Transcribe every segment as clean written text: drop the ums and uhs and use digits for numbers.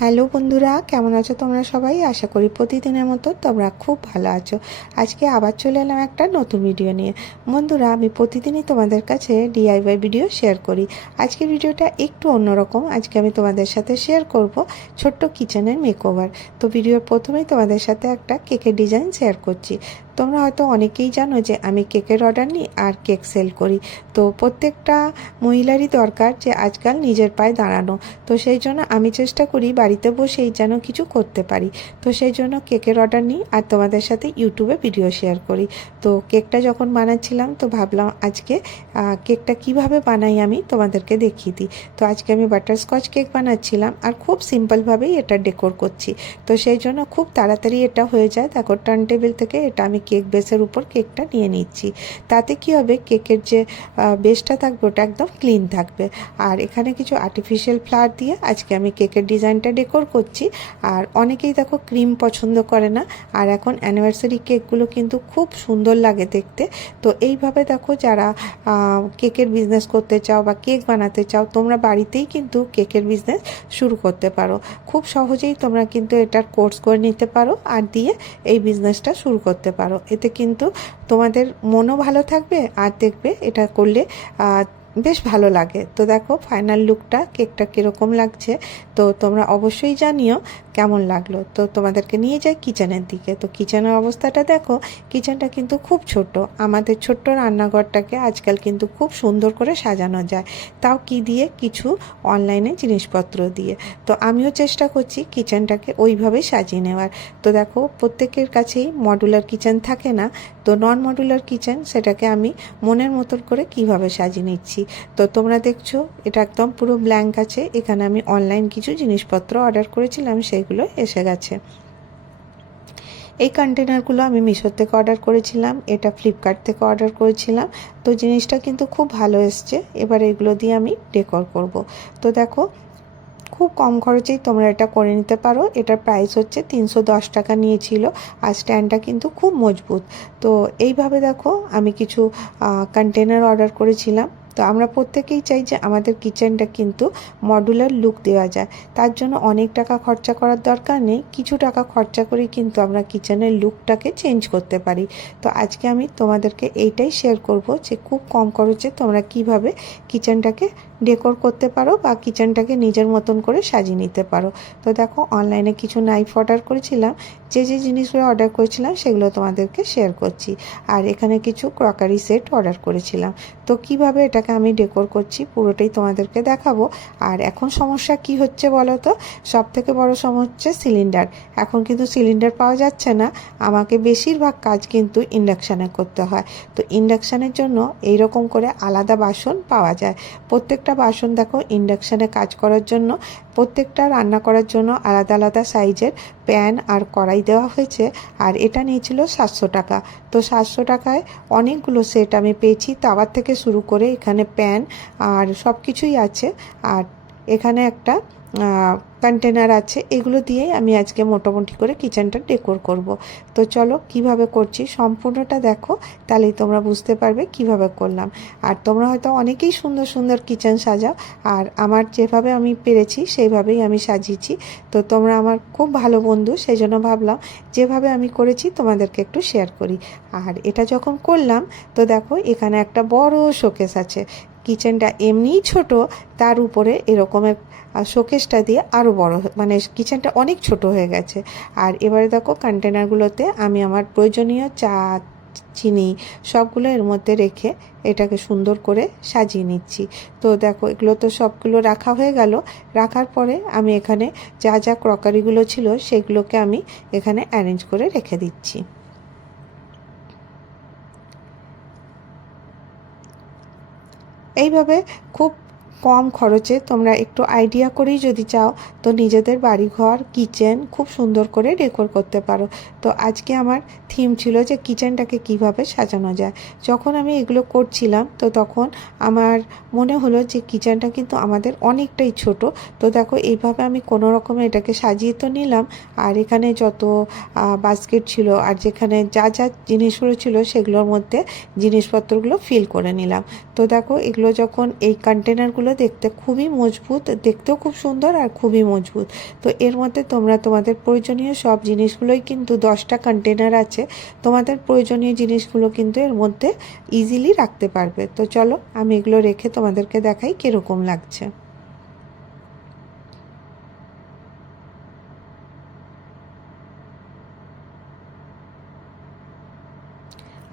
Hello বন্ধুরা, কেমন আছো তোমরা সবাই? আশা করি প্রতিদিনের মতো তোমরা খুব ভালো আছো। আজকে আবার চলে এলাম একটা নতুন ভিডিও নিয়ে। বন্ধুরা, আমি প্রতিদিনই তোমাদের কাছে ডিআইওয়াই ভিডিও শেয়ার করি। আজকের ভিডিওটা একটু অন্যরকম। আজকে আমি তোমাদের সাথে শেয়ার করব ছোট্ট কিচেনের মেকওভার। তো ভিডিওর প্রথমেই তোমাদের সাথে একটা কেকের ডিজাইন শেয়ার করছি। তোমরা হয়তো অনেকেই জানো যে আমি কেকের অর্ডার নিই আর কেক সেল করি। তো প্রত্যেকটা মহিলারই দরকার যে আজকাল নিজের পায়ে দাঁড়ানো। তো সেই জন্য আমি চেষ্টা করি বাড়িতে বসেই যেন কিছু করতে পারি। তো সেই জন্য কেকের অর্ডার নিই আর তোমাদের সাথে ইউটিউবে ভিডিও শেয়ার করি। তো কেকটা যখন বানাচ্ছিলাম তো ভাবলাম আজকে কেকটা কিভাবে বানাই আমি তোমাদেরকে দেখিয়ে দিই। তো আজকে আমি বাটারস্কচ কেক বানাচ্ছিলাম আর খুব সিম্পলভাবেই এটা ডেকোর করছি। তো সেই জন্য খুব তাড়াতাড়ি এটা হয়ে যায়। দেখো, টার্ন টেবিল থেকে এটা আমি কেক বেসের উপর কেকটা নিয়ে নিচ্ছি। তাতে কি হবে, কেকের যে বেসটা থাকবে ওটা একদম ক্লিন থাকবে। আর এখানে কিছু আর্টিফিশিয়াল ফ্লাওয়ার দিয়ে আজকে আমি কেকের ডিজাইনটা ডেকোর করছি। আর অনেকেই দেখো ক্রিম পছন্দ করে না, আর এখন অ্যানিভার্সারি কেকগুলো কিন্তু খুব সুন্দর লাগে দেখতে। তো এইভাবে দেখো, যারা কেকের বিজনেস করতে চাও বা কেক বানাতে চাও, তোমরা বাড়িতেই কিন্তু কেকের বিজনেস শুরু করতে পারো। খুব সহজেই তোমরা কিন্তু এটার কোর্স করে নিতে পারো আর দিয়ে এই বিজনেসটা শুরু করতে পারো। এতে কিন্তু তোমাদের মনও ভালো থাকবে আর দেখবে এটা করলে বেশ ভালো লাগে। তো দেখো ফাইনাল লুকটা কেকটা কীরকম লাগছে, তো তোমরা অবশ্যই জানিও কেমন লাগলো। তো তোমাদেরকে নিয়ে যাই কিচেনের দিকে। তো কিচেনের অবস্থাটা দেখো, কিচেনটা কিন্তু খুব ছোট। আমাদের ছোট্ট রান্নাঘরটাকে আজকাল কিন্তু খুব সুন্দর করে সাজানো যায়, তাও কি দিয়ে, কিছু অনলাইনে জিনিসপত্র দিয়ে। তো আমিও চেষ্টা করছি কিচেনটাকে ওইভাবেই সাজিয়ে নেওয়ার। তো দেখো, প্রত্যেকের কাছেই মডুলার কিচেন থাকে না। তো নন মডুলার কিচেন, সেটাকে আমি মনের মতন করে কিভাবে সাজিয়ে নিচ্ছি। তো তোমরা দেখছো এটা একদম পুরো ব্ল্যাঙ্ক আছে। এখানে আমি অনলাইন কিছু জিনিসপত্র অর্ডার করেছিলাম, সেগুলো এসে গেছে। এই কন্টেনারগুলো আমি মিশো থেকে অর্ডার করেছিলাম, এটা ফ্লিপকার্ট থেকে অর্ডার করেছিলাম। তো জিনিসটা কিন্তু খুব ভালো এসছে। এবার এগুলো দিয়ে আমি ডেকোর করব। তো দেখো, খুব কম খরচেই তোমরা এটা করে নিতে পারো। এটার প্রাইস হচ্ছে 310 টাকা নিয়েছিল। আর স্ট্যান্ডটা কিন্তু খুব মজবুত। তো এইভাবে দেখো, আমি কিছু কন্টেনার অর্ডার করেছিলাম। তো আমরা প্রত্যেকেই চাই যে আমাদের কিচেনটা কিন্তু মডুলার লুক দেওয়া যায়। তার জন্য অনেক টাকা খরচা করার দরকার নেই, কিছু টাকা খরচা করে কিন্তু আমরা কিচেনের লুকটাকে চেঞ্জ করতে পারি। তো আজকে আমি তোমাদেরকে এইটাই শেয়ার করব যে খুব কম খরচে তোমরা কিভাবে কিচেনটাকে ডেকোর করতে পারো বা কিচেনটাকে নিজের মতন করে সাজিয়ে নিতে পারো। তো দেখো, অনলাইনে কিছু নাইফ অর্ডার করেছিলাম। যে যে জিনিসগুলো অর্ডার করেছিলাম সেগুলো তোমাদেরকে শেয়ার করছি। আর এখানে কিছু ক্রকারি সেট অর্ডার করেছিলাম। তো কিভাবে এটাকে আমি ডেকোর করছি পুরোটাই তোমাদেরকে দেখাবো। আর এখন সমস্যা কি হচ্ছে বলো তো? সব থেকে বড় সমস্যা হচ্ছে সিলিন্ডার। এখন কিন্তু সিলিন্ডার পাওয়া যাচ্ছে না। আমাকে বেশিরভাগ কাজ কিন্তু ইন্ডাকশানে করতে হয়। তো ইন্ডাকশানের জন্য এইরকম করে আলাদা বাসন পাওয়া যায়। প্রত্যেকটা বাসন দেখো, ইন্ডাকশানে কাজ করার জন্য, প্রত্যেকটা রান্না করার জন্য আলাদা আলাদা সাইজের প্যান আর কড়াই দেওয়া হয়েছে। আর এটা নিয়েছিল 700 টাকা। তো 700 টাকায় অনেকগুলো সেট আমি পেয়েছি। তাওয়ার থেকে শুরু করে এখানে প্যান আর সব কিছুই আছে। আর এখানে একটা কন্টেনার আছে। এগুলো দিয়েই আমি আজকে মোটামুটি করে কিচেনটা ডেকোর করব। তো চলো কিভাবে করছি সম্পূর্ণটা দেখো, তাহলেই তোমরা বুঝতে পারবে কিভাবে করলাম। আর তোমরা হয়তো অনেকেই সুন্দর সুন্দর কিচেন সাজাও, আর আমার যেভাবে আমি পেরেছি সেইভাবেই আমি সাজিয়েছি। তো তোমরা আমার খুব ভালো বন্ধু, সেই জন্য ভাবলাম যেভাবে আমি করেছি তোমাদেরকে একটু শেয়ার করি। আর এটা যখন করলাম, তো দেখো এখানে একটা বড় শোকেস আছে। কিচেনটা এমনিই ছোট, তার উপরে এরকমের শোকেসটা দিয়ে আরও বড়, মানে কিচেনটা অনেক ছোট হয়ে গেছে। আর এবারে দেখো, কন্টেনারগুলোতে আমি আমার প্রয়োজনীয় চা, চিনি সবগুলো এর মধ্যে রেখে এটাকে সুন্দর করে সাজিয়ে নিচ্ছি। তো দেখো, এগুলো তো সবগুলো রাখা হয়ে গেল। রাখার পরে আমি এখানে যা যা ক্রকারিগুলো ছিল সেগুলোকে আমি এখানে অ্যারেঞ্জ করে রেখে দিচ্ছি। এইভাবে খুব কম খরচে তোমরা একটু আইডিয়া করেই যদি চাও, তো নিজেদের বাড়িঘর কিচেন খুব সুন্দর করে ডেকোর করতে পারো। তো আজকে আমার থিম ছিল যে কিচেনটাকে কিভাবে সাজানো যায়। যখন আমি এগুলো করছিলাম, তো তখন আমার মনে হলো যে কিচেনটা কিন্তু আমাদের অনেকটাই ছোট। তো দেখো, এইভাবে আমি কোনো রকমে এটাকে সাজিয়ে তো নিলাম। আর এখানে যত বাস্কেট ছিল আর যেখানে যা যা জিনিসগুলো ছিল সেগুলোর মধ্যে জিনিসপত্রগুলো ফিল করে নিলাম। তো দেখো, এগুলো যখন এই কন্টেনারগুলো জিনিসগুলো দেখতে খুবই মজবুত, দেখতেও খুব সুন্দর আর খুবই মজবুত। তো এর মধ্যে তোমরা তোমাদের প্রয়োজনীয় সব জিনিসগুলোই কিন্তু 10টা কন্টেনার আছে, তোমাদের প্রয়োজনীয় জিনিসগুলো কিন্তু এর মধ্যে ইজিলি রাখতে পারবে। তো চলো আমি এগুলো রেখে তোমাদেরকে দেখাই কীরকম লাগছে।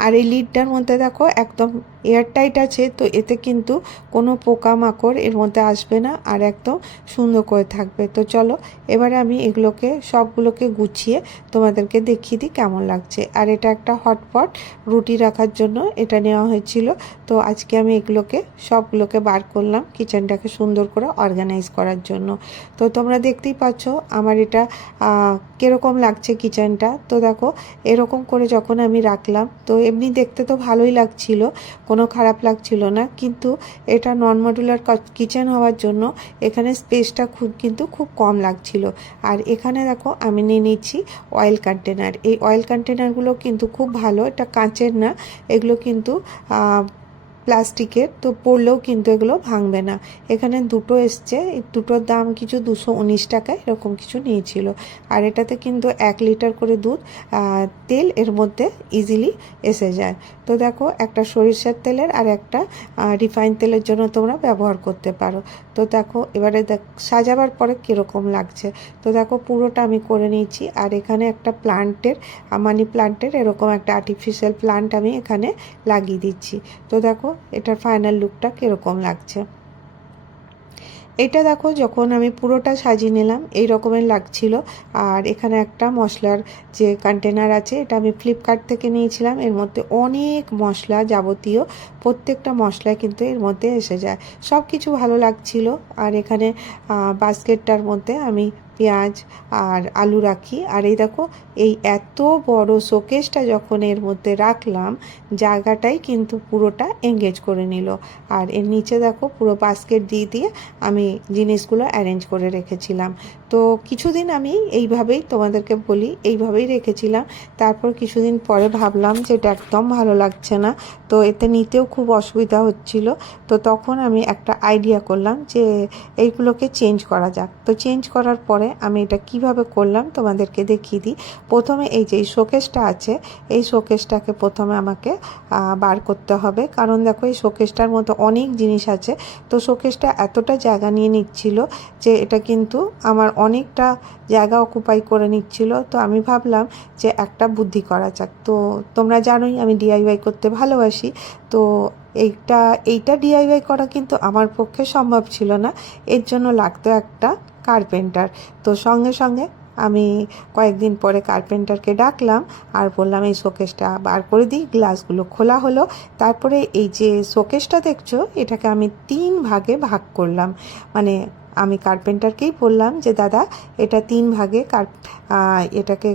আর এই লিডটার মধ্যে দেখো একদম এয়ারটাইট আছে, তো এতে কিন্তু কোনো পোকামাকড় এর মধ্যে আসবে না আর একদম সুন্দর করে থাকবে। তো চলো এবারে আমি এগুলোকে সবগুলোকে গুছিয়ে তোমাদেরকে দেখিয়ে দিই কেমন লাগছে। আর এটা একটা হটপট, রুটি রাখার জন্য এটা নেওয়া হয়েছিল। তো আজকে আমি এগুলোকে সবগুলোকে বার করলাম কিচেনটাকে সুন্দর করে অর্গানাইজ করার জন্য। তো তোমরা দেখতেই পাচ্ছ আমার এটা কীরকম লাগছে কিচেনটা। তো দেখো এরকম করে যখন আমি রাখলাম, তো এমনি দেখতে তো ভালোই লাগছিল, কোনো খারাপ লাগছিল না, কিন্তু এটা নন মডুলার কিচেন হওয়ার জন্য এখানে স্পেসটা খুব কম লাগছিল। আর এখানে দেখো আমি নিয়ে নিচ্ছি অয়েল কন্টেনার। এই অয়েল কন্টেনারগুলো কিন্তু খুব ভালো, এটা কাঁচের না, এগুলো কিন্তু প্লাস্টিকের, তো পড়লেও কিন্তু এগুলো ভাঙবে না। এখানে দুটো এসছে, এই দুটোর দাম কিছু 219 টাকা এরকম কিছু নিয়েছিল। আর এটাতে কিন্তু 1 লিটার করে দুধ তেল এর মধ্যে ইজিলি এসে যায়। তো দেখো একটা সরিষার তেলের আর একটা রিফাইন তেলের জন্য তোমরা ব্যবহার করতে পারো। তো দেখো এবারে সাজাবার পরে কীরকম লাগছে। তো দেখো পুরোটা আমি করে নিয়েছি। আর এখানে একটা মানি প্লান্টের এরকম একটা আর্টিফিশিয়াল প্লান্ট আমি এখানে লাগিয়ে দিচ্ছি। তো দেখো এটার ফাইনাল লুকটা কীরকম লাগছে। এটা দেখো যখন আমি পুরোটা সাজিয়ে নিলাম এই রকমের লাগছিল। আর এখানে একটা মশলার যে কন্টেনার আছে, এটা আমি ফ্লিপকার্ট থেকে নিয়েছিলাম। এর মধ্যে অনেক মশলা, যাবতীয় প্রত্যেকটা মশলা কিন্তু এর মধ্যে এসে যায়, সব কিছু ভালো লাগছিল। আর এখানে বাস্কেটটার মধ্যে আমি পেঁয়াজ আর আলু রাখি। আর এই দেখো এই এত বড় শোকেসটা যখন এর মধ্যে রাখলাম, জায়গাটাই কিন্তু পুরোটা এঙ্গেজ করে নিল। আর এর নিচে দেখো পুরো বাস্কেট দিয়ে দিয়ে আমি জিনিসগুলো অ্যারেঞ্জ করে রেখেছিলাম। তো কিছুদিন আমি এইভাবেই তোমাদেরকে বলি এইভাবেই রেখেছিলাম। তারপর কিছুদিন পরে ভাবলাম যে এটা একদম ভালো লাগছে না, তো এতে নিতেও খুব অসুবিধা হচ্ছিল। তো তখন আমি একটা আইডিয়া করলাম যে এইগুলোকে চেঞ্জ করা যাক। তো চেঞ্জ করার পরে আমি এটা কিভাবে করলাম তোমাদেরকে দেখিয়ে দিই। প্রথমে এই যে শোকেসটা আছে, এই শোকেসটাকে প্রথমে আমাকে বার করতে হবে, কারণ দেখো এই শোকেসটার মধ্যে অনেক জিনিস আছে। তো শোকেসটা এতটা জায়গা নিয়ে নিচ্ছিল যে এটা কিন্তু আমার অনেকটা জায়গা অকুপাই করে নিচ্ছিল। তো আমি ভাবলাম যে একটা বুদ্ধি করা যাক। তো তোমরা জানোই আমি ডিআইওয়াই করতে ভালোবাসি। তো এইটা ডিআইওয়াই করা কিন্তু আমার পক্ষে সম্ভব ছিল না, এর জন্য লাগতো একটা কার্পেন্টার। তো সঙ্গে সঙ্গে আমি কয়েকদিন পরে কার্পেন্টারকে ডাকলাম আর বললাম এই শোকেসটা বার করে দিই। গ্লাসগুলো খোলা হলো। তারপরে এই যে শোকেসটা দেখছো, এটাকে আমি 3 ভাগে ভাগ করলাম। মানে আমি কার্পেন্টারকেই বললাম যে দাদা এটা 3 ভাগে এটাকে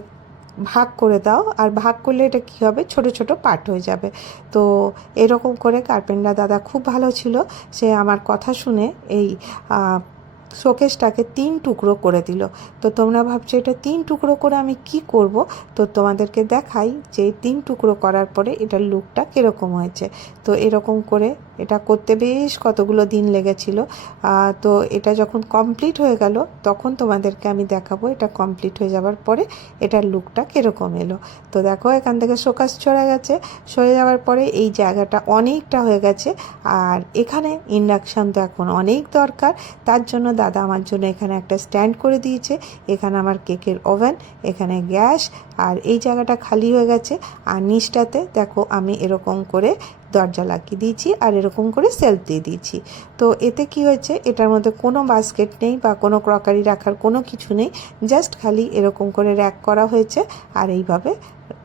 ভাগ করে দাও, আর ভাগ করলে এটা কী হবে, ছোট ছোট পার্ট হয়ে যাবে। তো এরকম করে কার্পেন্টার দাদা খুব ভালো ছিল, সে আমার কথা শুনে এই শোকেসটাকে 3 টুকরো করে দিল। তো তোমরা ভাবছো এটা 3 টুকরো করে আমি কি করব। তো তোমাদেরকে দেখাই যে 3 টুকরো করার পরে এটার লুকটা কীরকম হয়েছে। তো এরকম করে এটা করতে বেশ কতগুলো দিন লেগেছিল। তো এটা যখন কমপ্লিট হয়ে গেল তখন তোমাদেরকে আমি দেখাবো এটা কমপ্লিট হয়ে যাওয়ার পরে এটার লুকটা কীরকম এলো। তো দেখো এখান থেকে শোকেস সরে যাওয়ার পরে এই জায়গাটা অনেকটা হয়ে গেছে। আর এখানে ইন্ডাকশান তো এখন অনেক দরকার, তার জন্য দাদা আমার জন্য এখানে একটা স্ট্যান্ড করে দিয়েছে। এখানে আমার কেকের ওভেন, এখানে গ্যাস, আর এই জায়গাটা খালি হয়ে গেছে। আর নিচটাতে দেখো আমি এরকম করে দরজা লাগিয়ে দিয়েছি আর এরকম করে সেলফ দিয়ে দিয়েছি। তো এতে কি হয়েছে, এটার মধ্যে কোনো বাস্কেট নেই বা কোনো ক্রকারি রাখার কোনো কিছু নেই, জাস্ট খালি এরকম করে র্যাক করা হয়েছে আর এইভাবে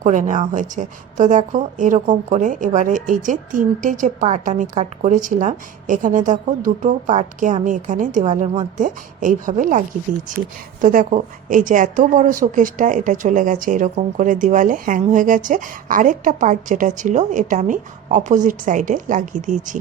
করে নেওয়া হয়েছে। তো দেখো এরকম করে এবারে এই যে 3টে যে পার্ট আমি কাট করেছিলাম, এখানে দেখো 2টো পার্টকে আমি এখানে দেওয়ালের মধ্যে এইভাবে লাগিয়ে দিয়েছি। তো দেখো এই যে এত বড় শোকেসটা এটা চলে গেছে এরকম করে দেওয়ালে হ্যাং হয়ে গেছে। আরেকটা পার্ট যেটা ছিল এটা আমি অপোজিট সাইডে লাগিয়ে দিয়েছি।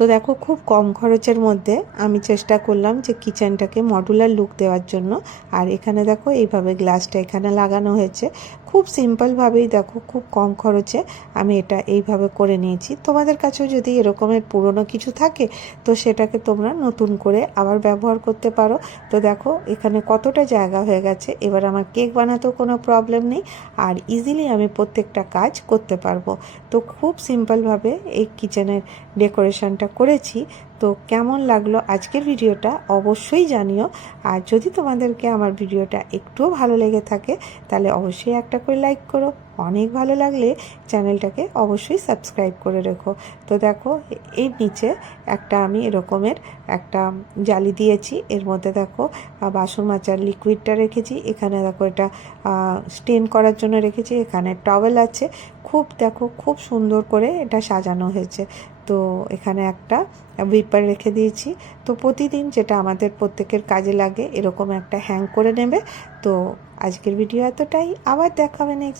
তো দেখো খুব কম খরচের মধ্যে আমি চেষ্টা করলাম যে কিচেনটাকে মডুলার লুক দেওয়ার জন্য। আর এখানে দেখো এইভাবে গ্লাসটা এখানে লাগানো হয়েছে, খুব সিম্পলভাবেই দেখো খুব কম খরচে আমি এটা এইভাবে করে নিয়েছি। তোমাদের কাছেও যদি এরকমের পুরনো কিছু থাকে তো সেটাকে তোমরা নতুন করে আবার ব্যবহার করতে পারো। তো দেখো এখানে কতটা জায়গা হয়ে গেছে, এবার আমার কেক বানাতেও কোনো প্রবলেম নেই আর ইজিলি আমি প্রত্যেকটা কাজ করতে পারবো। তো খুব সিম্পলভাবে এই কিচেনের ডেকোরেশনটা করেছি। তো কেমন লাগলো আজকের ভিডিওটা অবশ্যই জানিও। আর যদি তোমাদেরকে আমার ভিডিওটা একটুও ভালো লেগে থাকে তাহলে অবশ্যই একটা করে লাইক করো, অনেক ভালো লাগলে চ্যানেলটাকে অবশ্যই সাবস্ক্রাইব করে রেখো। তো দেখো এর নিচে একটা আমি এরকমের একটা জালি দিয়েছি, এর মধ্যে দেখো বাসন মাজার লিকুইডটা রেখেছি, এখানে দেখো এটা স্টেন করার জন্য রেখেছি, এখানে টওয়েল আছে। খুব দেখো খুব সুন্দর করে এটা সাজানো হয়েছে। তো এখানে একটা উইপার রেখে দিয়েছি। তো প্রতিদিন যেটা আমাদের প্রত্যেকের কাজে লাগে এরকম একটা হ্যাং করে নেবে। তো আজকের ভিডিও এতটাই, আবার দেখা হবে নেক্সট।